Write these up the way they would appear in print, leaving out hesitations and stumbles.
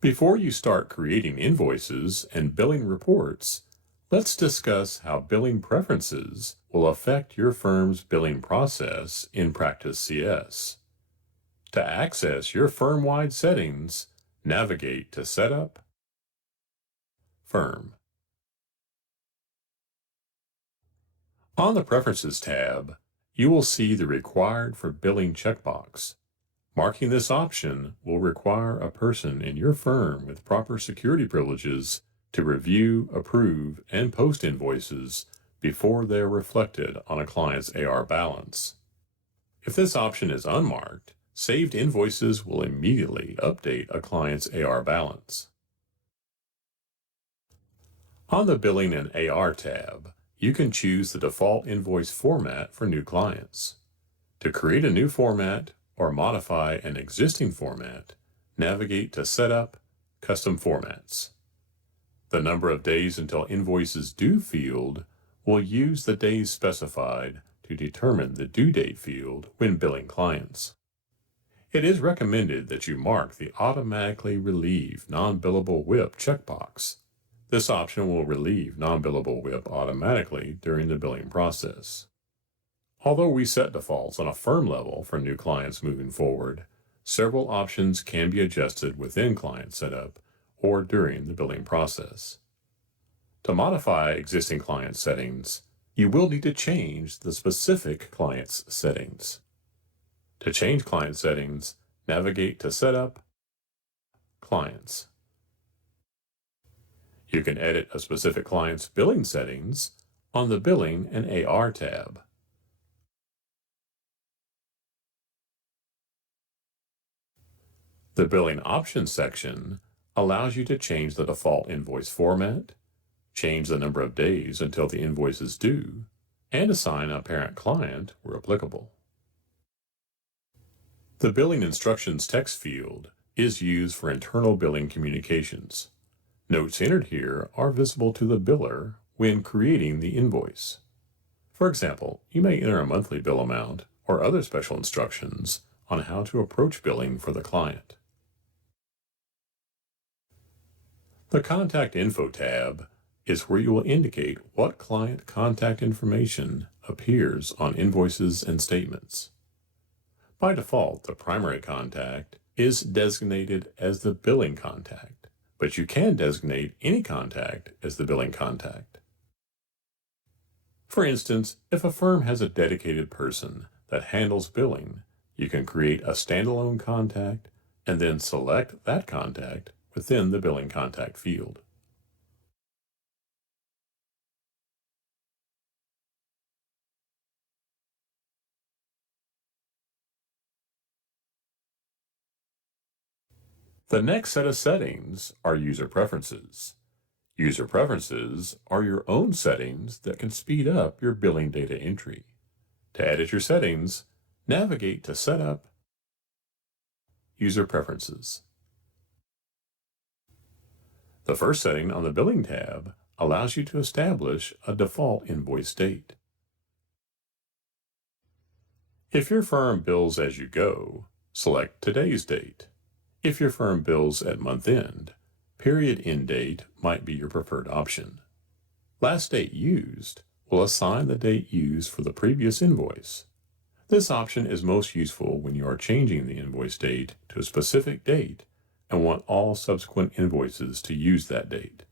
Before you start creating invoices and billing reports, let's discuss how billing preferences will affect your firm's billing process in Practice CS. To access your firm-wide settings, navigate to Setup, Firm. On the Preferences tab, you will see the Required for Billing checkbox. Marking this option will require a person in your firm with proper security privileges to review, approve, and post invoices before they are reflected on a client's AR balance. If this option is unmarked, saved invoices will immediately update a client's AR balance. On the Billing and AR tab, you can choose the default invoice format for new clients. To create a new format or modify an existing format, navigate to Setup, Custom Formats. The number of days until invoices due field will use the days specified to determine the due date field when billing clients. It is recommended that you mark the Automatically Relieve Non-Billable WIP checkbox. This option will relieve non-billable WIP automatically during the billing process. Although we set defaults on a firm level for new clients moving forward, several options can be adjusted within Client Setup or during the billing process. To modify existing client settings, you will need to change the specific client's settings. To change client settings, navigate to Setup, Clients. You can edit a specific client's billing settings on the Billing and AR tab. The Billing Options section allows you to change the default invoice format, change the number of days until the invoice is due, and assign a parent client where applicable. The Billing Instructions text field is used for internal billing communications. Notes entered here are visible to the biller when creating the invoice. For example, you may enter a monthly bill amount or other special instructions on how to approach billing for the client. The Contact Info tab is where you will indicate what client contact information appears on invoices and statements. By default, the primary contact is designated as the billing contact, but you can designate any contact as the billing contact. For instance, if a firm has a dedicated person that handles billing, you can create a standalone contact and then select that contact within the billing contact field. The next set of settings are user preferences. User preferences are your own settings that can speed up your billing data entry. To edit your settings, navigate to Setup, User Preferences. The first setting on the Billing tab allows you to establish a default invoice date. If your firm bills as you go, select today's date. If your firm bills at month end, period end date might be your preferred option. Last date used will assign the date used for the previous invoice. This option is most useful when you are changing the invoice date to a specific date and want all subsequent invoices to use that date.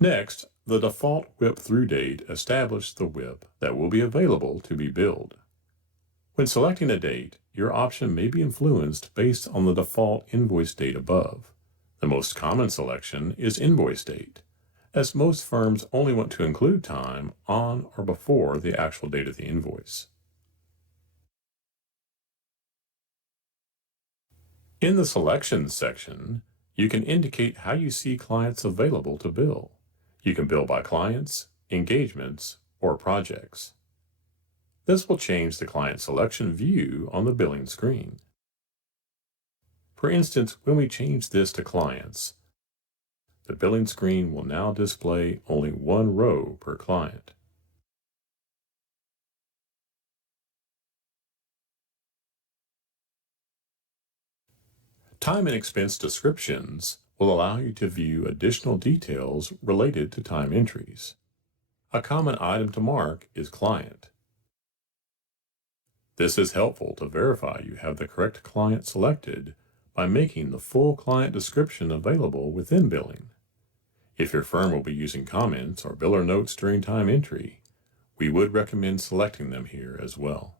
Next, the default WIP through date establishes the WIP that will be available to be billed. When selecting a date, your option may be influenced based on the default invoice date above. The most common selection is invoice date, as most firms only want to include time on or before the actual date of the invoice. In the Selections section, you can indicate how you see clients available to bill. You can bill by clients, engagements, or projects. This will change the client selection view on the billing screen. For instance, when we change this to clients, the billing screen will now display only one row per client. Time and expense descriptions will allow you to view additional details related to time entries. A common item to mark is client. This is helpful to verify you have the correct client selected by making the full client description available within billing. If your firm will be using comments or biller notes during time entry, we would recommend selecting them here as well.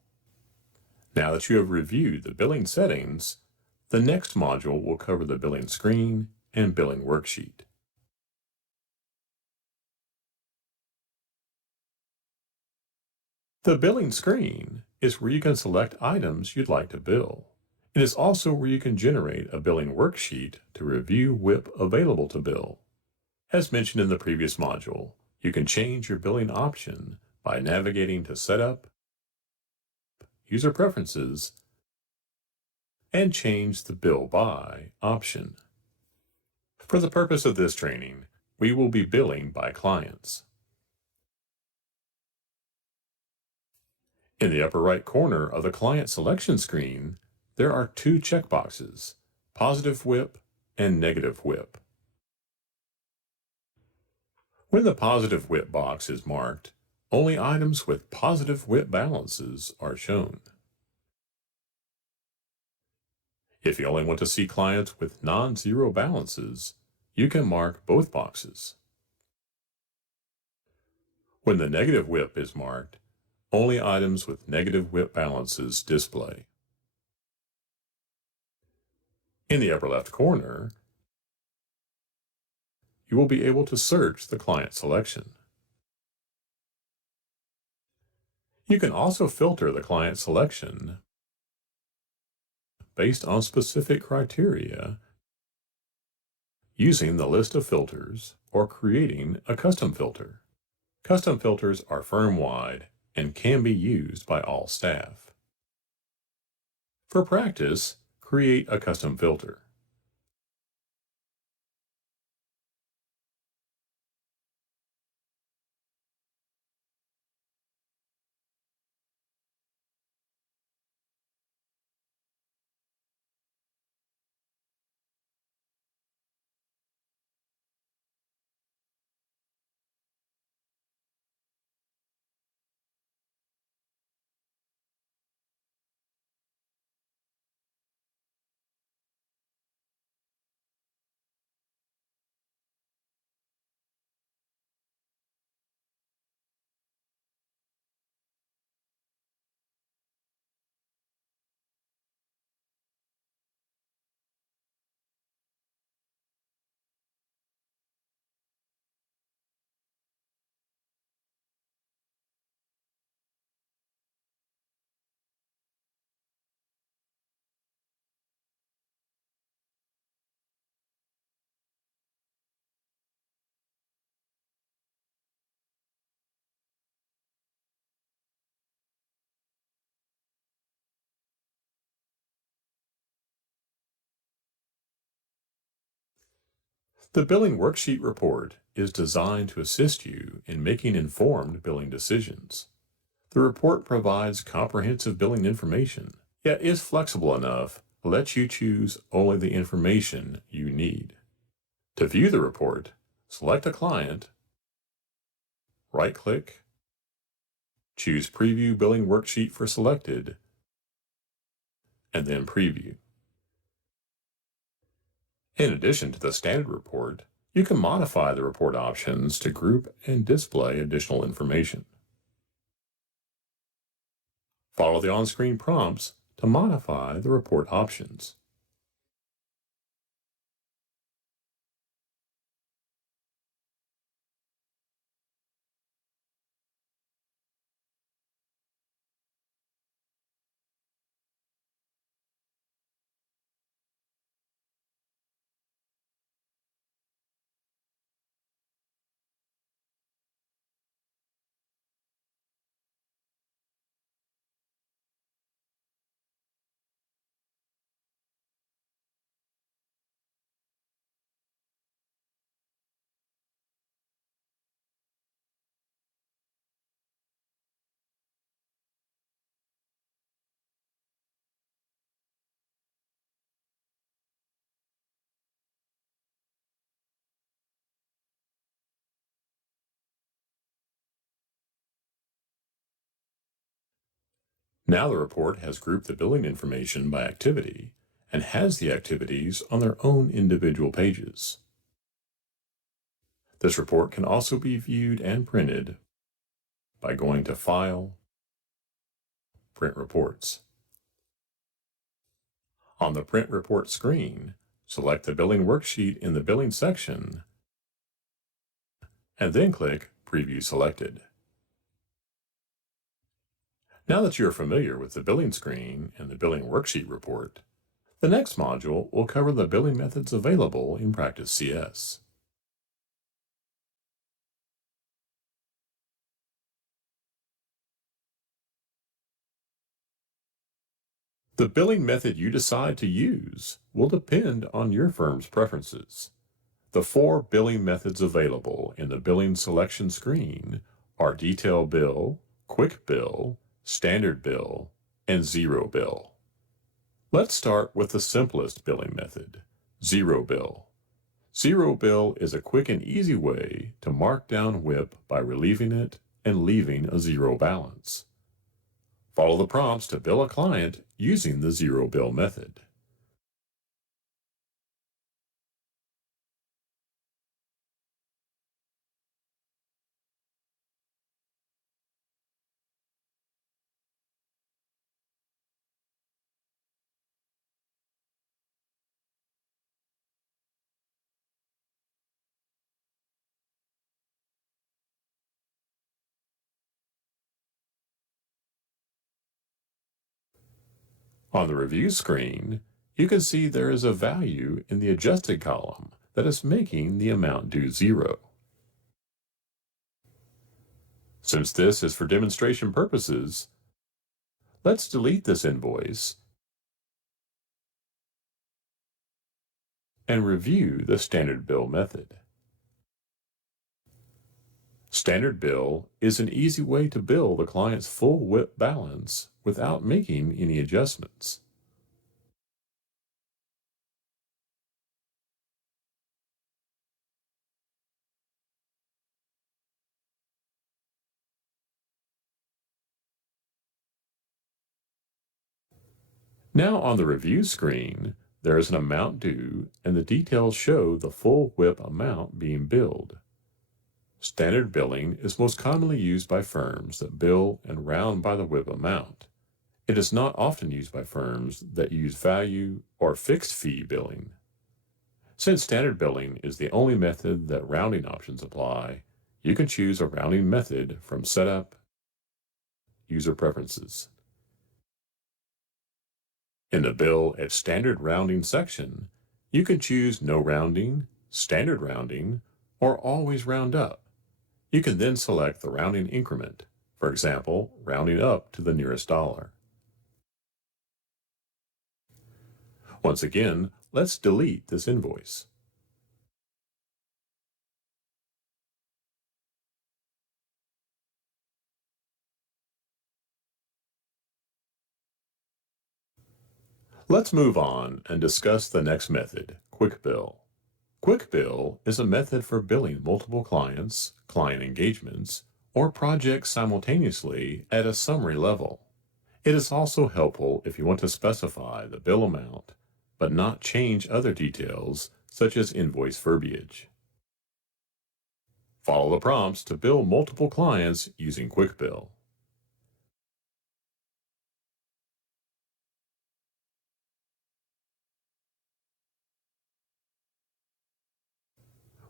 Now that you have reviewed the billing settings, the next module will cover the billing screen and billing worksheet. The billing screen is where you can select items you'd like to bill. It is also where you can generate a billing worksheet to review WIP available to bill. As mentioned in the previous module, you can change your billing option by navigating to Setup, User Preferences, and change the Bill By option. For the purpose of this training, we will be billing by clients. In the upper right corner of the client selection screen, there are two checkboxes, Positive WIP and Negative WIP. When the Positive WIP box is marked, only items with positive WIP balances are shown. If you only want to see clients with non-zero balances, you can mark both boxes. When the Negative WIP is marked, only items with negative WIP balances display. In the upper left corner, you will be able to search the client selection. You can also filter the client selection based on specific criteria using the list of filters or creating a custom filter. Custom filters are firm-wide and can be used by all staff. For practice, create a custom filter. The Billing Worksheet Report is designed to assist you in making informed billing decisions. The report provides comprehensive billing information, yet is flexible enough to let you choose only the information you need. To view the report, select a client, right-click, choose Preview Billing Worksheet for selected, and then Preview. In addition to the standard report, you can modify the report options to group and display additional information. Follow the on-screen prompts to modify the report options. Now the report has grouped the billing information by activity and has the activities on their own individual pages. This report can also be viewed and printed by going to File, Print Reports. On the Print Report screen, select the billing worksheet in the Billing section and then click Preview Selected. Now that you are familiar with the billing screen and the billing worksheet report, the next module will cover the billing methods available in Practice CS. The billing method you decide to use will depend on your firm's preferences. The 4 billing methods available in the billing selection screen are Detail Bill, Quick Bill, Standard Bill, and Zero Bill. Let's start with the simplest billing method, Zero Bill. Zero Bill is a quick and easy way to mark down WIP by relieving it and leaving a zero balance. Follow the prompts to bill a client using the Zero Bill method. On the review screen, you can see there is a value in the adjusted column that is making the amount due zero. Since this is for demonstration purposes, let's delete this invoice and review the standard bill method. Standard bill is an easy way to bill the client's full WIP balance without making any adjustments. Now on the review screen, there is an amount due and the details show the full WIP amount being billed. Standard billing is most commonly used by firms that bill and round by the WIP amount. It is not often used by firms that use value or fixed fee billing. Since standard billing is the only method that rounding options apply, you can choose a rounding method from Setup, User Preferences. In the Bill at Standard Rounding section, you can choose No Rounding, Standard Rounding, or Always Round Up. You can then select the rounding increment, for example, rounding up to the nearest dollar. Once again, let's delete this invoice. Let's move on and discuss the next method, Quick Bill. Quick Bill is a method for billing multiple clients, client engagements, or projects simultaneously at a summary level. It is also helpful if you want to specify the bill amount, but not change other details such as invoice verbiage. Follow the prompts to bill multiple clients using Quick Bill.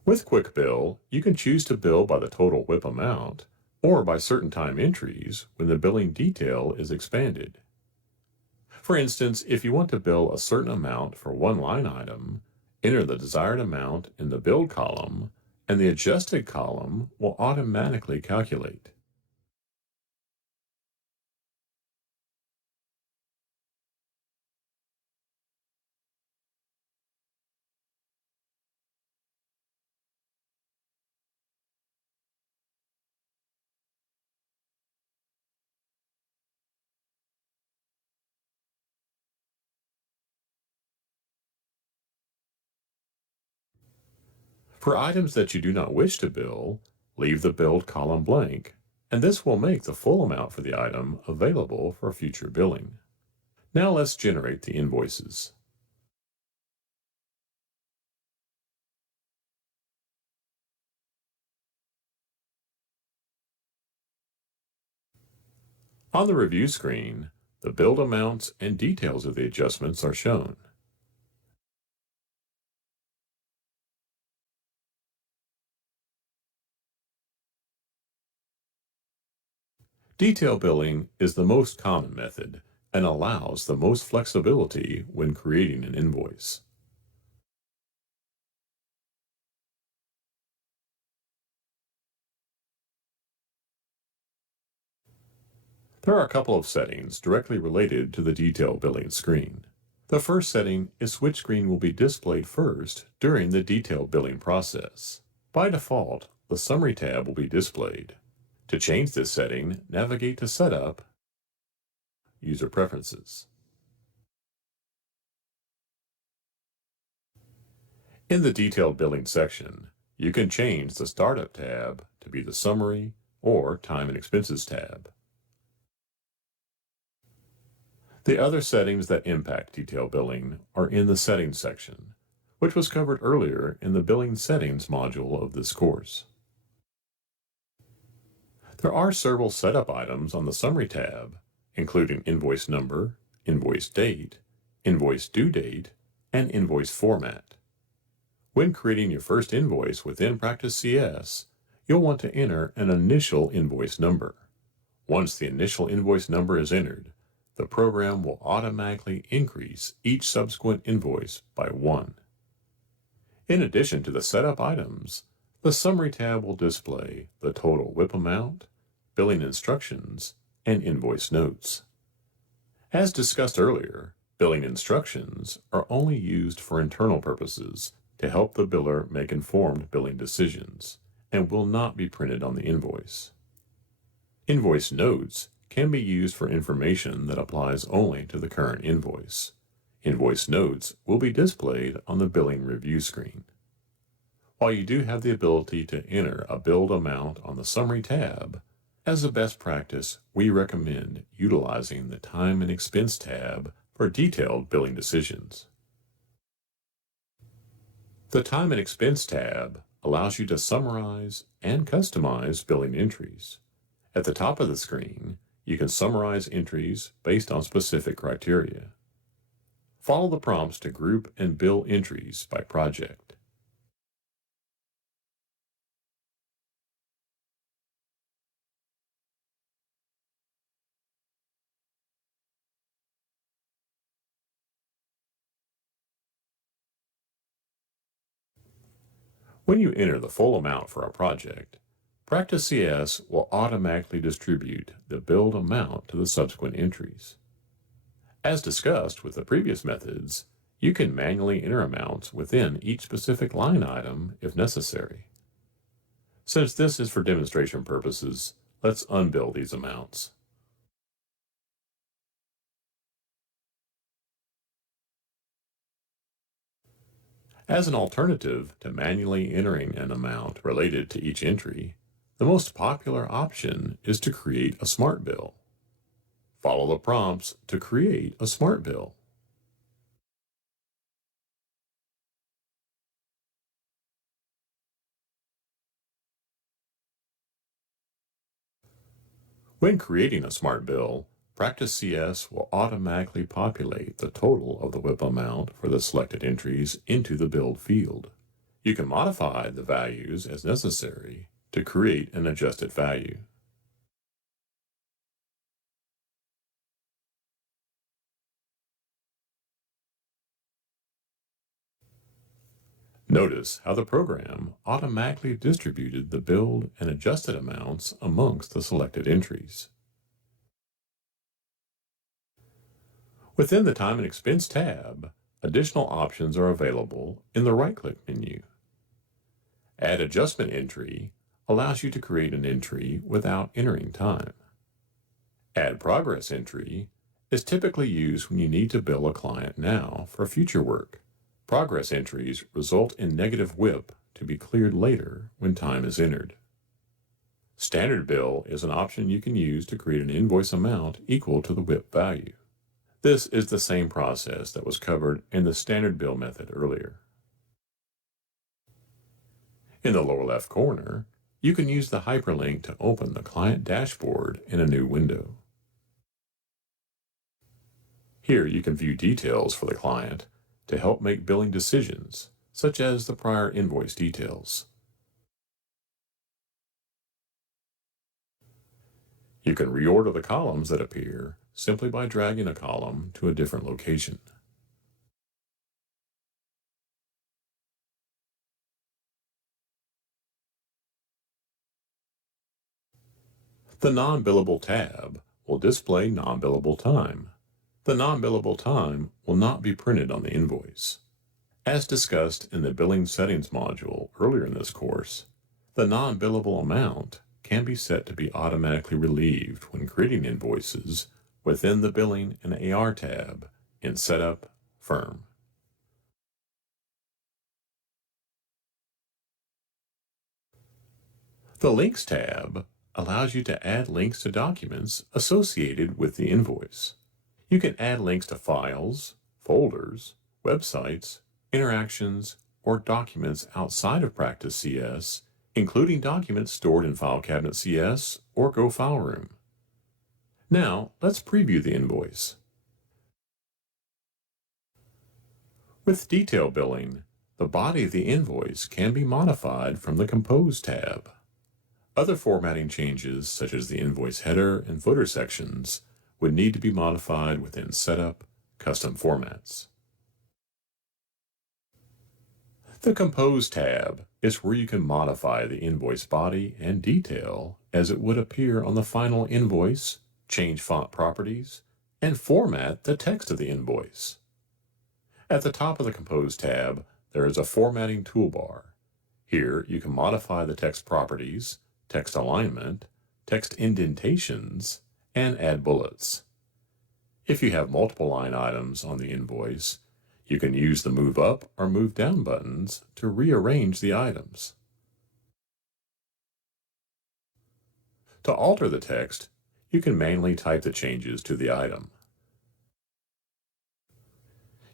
With Quick Bill, you can choose to bill by the total WIP amount or by certain time entries when the billing detail is expanded. For instance, if you want to bill a certain amount for one line item, enter the desired amount in the Billed column, and the Adjusted column will automatically calculate. For items that you do not wish to bill, leave the Billed column blank and this will make the full amount for the item available for future billing. Now let's generate the invoices. On the review screen, the billed amounts and details of the adjustments are shown. Detail billing is the most common method and allows the most flexibility when creating an invoice. There are a couple of settings directly related to the detail billing screen. The first setting is which screen will be displayed first during the detail billing process. By default, the Summary tab will be displayed. To change this setting, navigate to Setup, User Preferences. In the Detailed Billing section, you can change the Startup tab to be the Summary or Time and Expenses tab. The other settings that impact detail billing are in the Settings section, which was covered earlier in the Billing Settings module of this course. There are several setup items on the Summary tab, including invoice number, invoice date, invoice due date, and invoice format. When creating your first invoice within Practice CS, you'll want to enter an initial invoice number. Once the initial invoice number is entered, the program will automatically increase each subsequent invoice by 1. In addition to the setup items, the Summary tab will display the total WIP amount, billing instructions, and invoice notes. As discussed earlier, billing instructions are only used for internal purposes to help the biller make informed billing decisions and will not be printed on the invoice. Invoice notes can be used for information that applies only to the current invoice. Invoice notes will be displayed on the billing review screen. While you do have the ability to enter a billed amount on the Summary tab, as a best practice, we recommend utilizing the Time and Expense tab for detailed billing decisions. The Time and Expense tab allows you to summarize and customize billing entries. At the top of the screen, you can summarize entries based on specific criteria. Follow the prompts to group and bill entries by project. When you enter the full amount for a project, Practice CS will automatically distribute the billed amount to the subsequent entries. As discussed with the previous methods, you can manually enter amounts within each specific line item if necessary. Since this is for demonstration purposes, let's unbill these amounts. As an alternative to manually entering an amount related to each entry, the most popular option is to create a smart bill. Follow the prompts to create a smart bill. When creating a smart bill, Practice CS will automatically populate the total of the WIP amount for the selected entries into the billed field. You can modify the values as necessary to create an adjusted value. Notice how the program automatically distributed the billed and adjusted amounts amongst the selected entries. Within the Time and Expense tab, additional options are available in the right-click menu. Add Adjustment Entry allows you to create an entry without entering time. Add Progress Entry is typically used when you need to bill a client now for future work. Progress entries result in negative WIP to be cleared later when time is entered. Standard bill is an option you can use to create an invoice amount equal to the WIP value. This is the same process that was covered in the standard bill method earlier. In the lower left corner, you can use the hyperlink to open the client dashboard in a new window. Here you can view details for the client to help make billing decisions, such as the prior invoice details. You can reorder the columns that appear simply by dragging a column to a different location. The Non-Billable tab will display non-billable time. The non-billable time will not be printed on the invoice. As discussed in the Billing Settings module earlier in this course, the non-billable amount can be set to be automatically relieved when creating invoices within the Billing and AR tab in Setup Firm. The Links tab allows you to add links to documents associated with the invoice. You can add links to files, folders, websites, interactions, or documents outside of Practice CS, including documents stored in File Cabinet CS or Go File Room. Now, let's preview the invoice. With detail billing, the body of the invoice can be modified from the Compose tab. Other formatting changes, such as the invoice header and footer sections, would need to be modified within Setup, Custom Formats. The Compose tab is where you can modify the invoice body and detail as it would appear on the final invoice, change font properties, and format the text of the invoice. At the top of the Compose tab, there is a formatting toolbar. Here you can modify the text properties, text alignment, text indentations, and add bullets. If you have multiple line items on the invoice, you can use the Move Up or Move Down buttons to rearrange the items. To alter the text, you can manually type the changes to the item.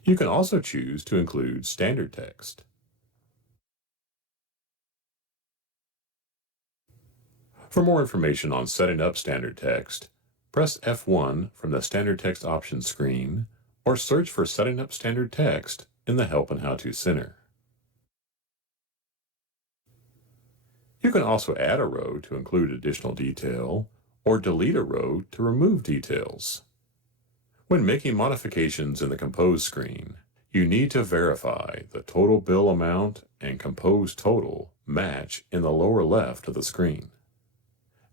You can also choose to include standard text. For more information on setting up standard text, press F1 from the Standard Text Options screen or search for Setting Up Standard Text in the Help and How-To Center. You can also add a row to include additional detail or delete a row to remove details. When making modifications in the Compose screen, you need to verify the total bill amount and Compose total match in the lower left of the screen.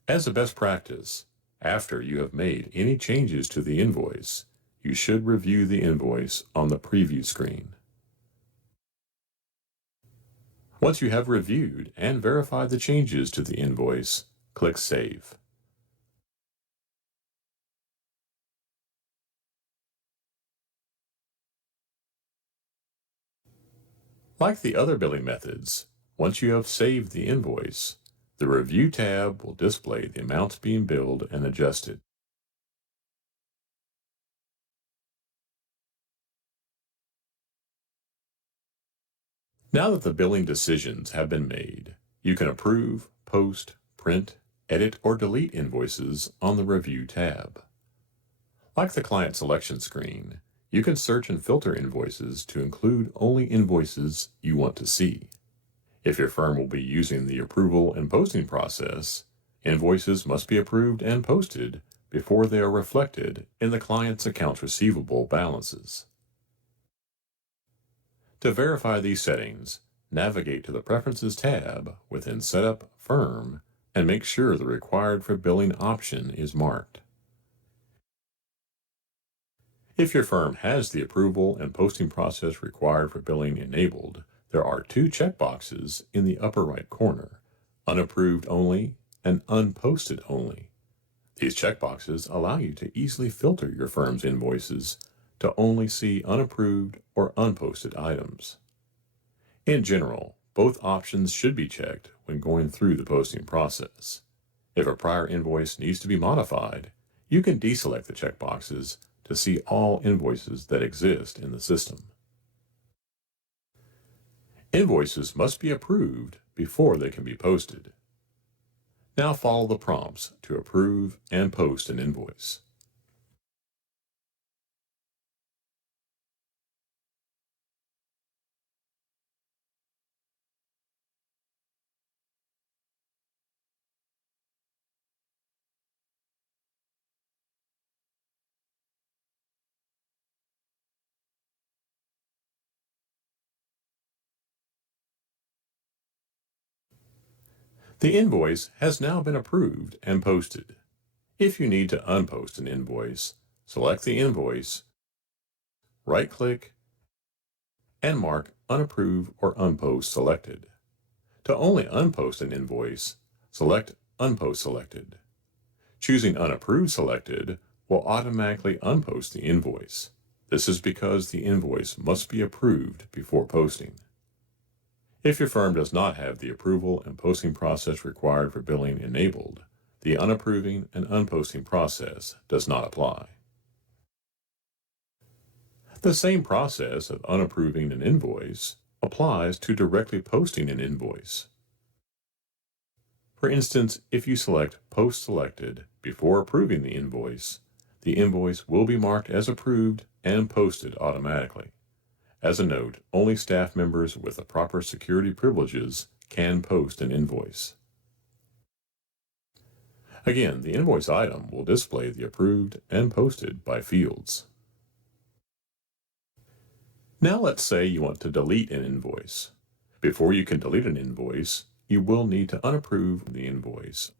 As a best practice, after you have made any changes to the invoice, you should review the invoice on the preview screen. Once you have reviewed and verified the changes to the invoice, click Save. Like the other billing methods, once you have saved the invoice, the Review tab will display the amounts being billed and adjusted. Now that the billing decisions have been made, you can approve, post, print, edit, or delete invoices on the Review tab. Like the Client Selection screen, you can search and filter invoices to include only invoices you want to see. If your firm will be using the approval and posting process, invoices must be approved and posted before they are reflected in the client's accounts receivable balances. To verify these settings, navigate to the Preferences tab within Setup Firm and make sure the Required for Billing option is marked. If your firm has the approval and posting process required for billing enabled, there are two checkboxes in the upper right corner, Unapproved Only and Unposted Only. These checkboxes allow you to easily filter your firm's invoices to only see unapproved or unposted items. In general, both options should be checked when going through the posting process. If a prior invoice needs to be modified, you can deselect the checkboxes to see all invoices that exist in the system. Invoices must be approved before they can be posted. Now follow the prompts to approve and post an invoice. The invoice has now been approved and posted. If you need to unpost an invoice, select the invoice, right-click, and mark Unapprove or Unpost selected. To only unpost an invoice, select Unpost selected. Choosing Unapproved selected will automatically unpost the invoice. This is because the invoice must be approved before posting. If your firm does not have the approval and posting process required for billing enabled, the unapproving and unposting process does not apply. The same process of unapproving an invoice applies to directly posting an invoice. For instance, if you select Post Selected before approving the invoice will be marked as approved and posted automatically. As a note, only staff members with the proper security privileges can post an invoice. Again, the invoice item will display the approved and posted by fields. Now let's say you want to delete an invoice. Before you can delete an invoice, you will need to unapprove the invoice.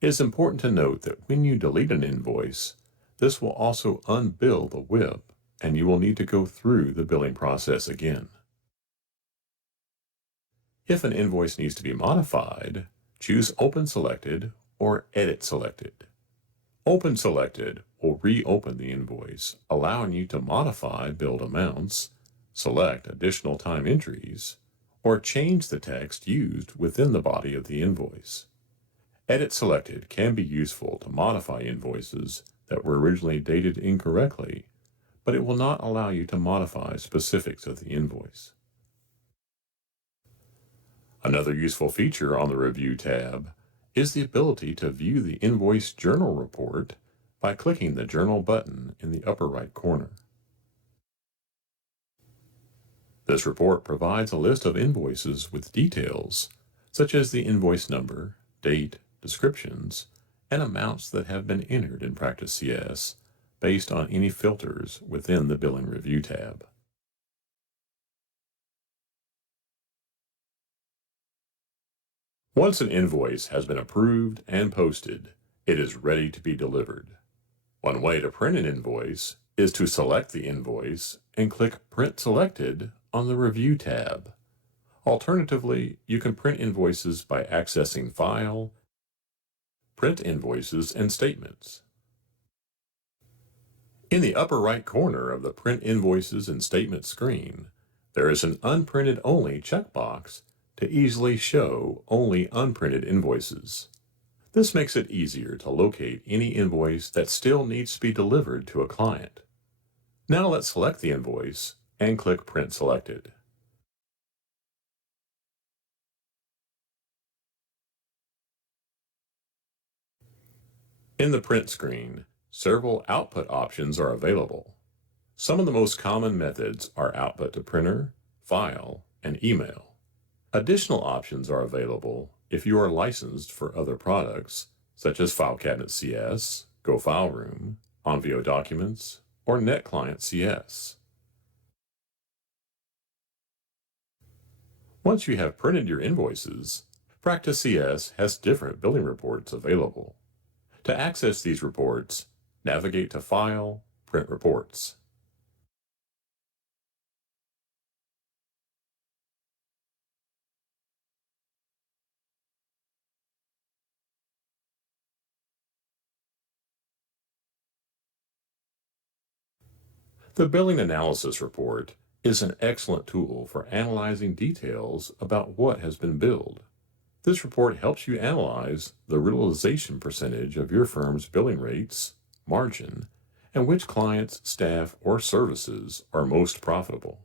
It is important to note that when you delete an invoice, this will also unbill the WIP, and you will need to go through the billing process again. If an invoice needs to be modified, choose Open Selected or Edit Selected. Open Selected will reopen the invoice, allowing you to modify billed amounts, select additional time entries, or change the text used within the body of the invoice. Edit Selected can be useful to modify invoices that were originally dated incorrectly, but it will not allow you to modify specifics of the invoice. Another useful feature on the Review tab is the ability to view the invoice journal report by clicking the Journal button in the upper right corner. This report provides a list of invoices with details, such as the invoice number, date, descriptions, and amounts that have been entered in Practice CS based on any filters within the Billing Review tab. Once an invoice has been approved and posted, it is ready to be delivered. One way to print an invoice is to select the invoice and click Print Selected on the Review tab. Alternatively, you can print invoices by accessing File, Print Invoices and Statements. In the upper right corner of the Print Invoices and Statements screen, there is an Unprinted Only checkbox to easily show only unprinted invoices. This makes it easier to locate any invoice that still needs to be delivered to a client. Now let's select the invoice and click Print Selected. In the print screen, several output options are available. Some of the most common methods are output to printer, file, and email. Additional options are available if you are licensed for other products, such as FileCabinet CS, GoFileRoom, Onvio Documents, or NetClient CS. Once you have printed your invoices, Practice CS has different billing reports available. To access these reports, navigate to File, Print Reports. The Billing Analysis Report is an excellent tool for analyzing details about what has been billed. This report helps you analyze the realization percentage of your firm's billing rates, margin, and which clients, staff, or services are most profitable.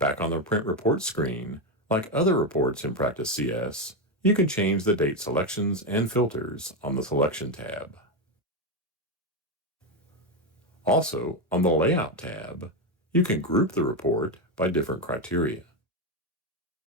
Back on the print report screen, like other reports in Practice CS, you can change the date selections and filters on the Selection tab. Also, on the Layout tab, you can group the report by different criteria.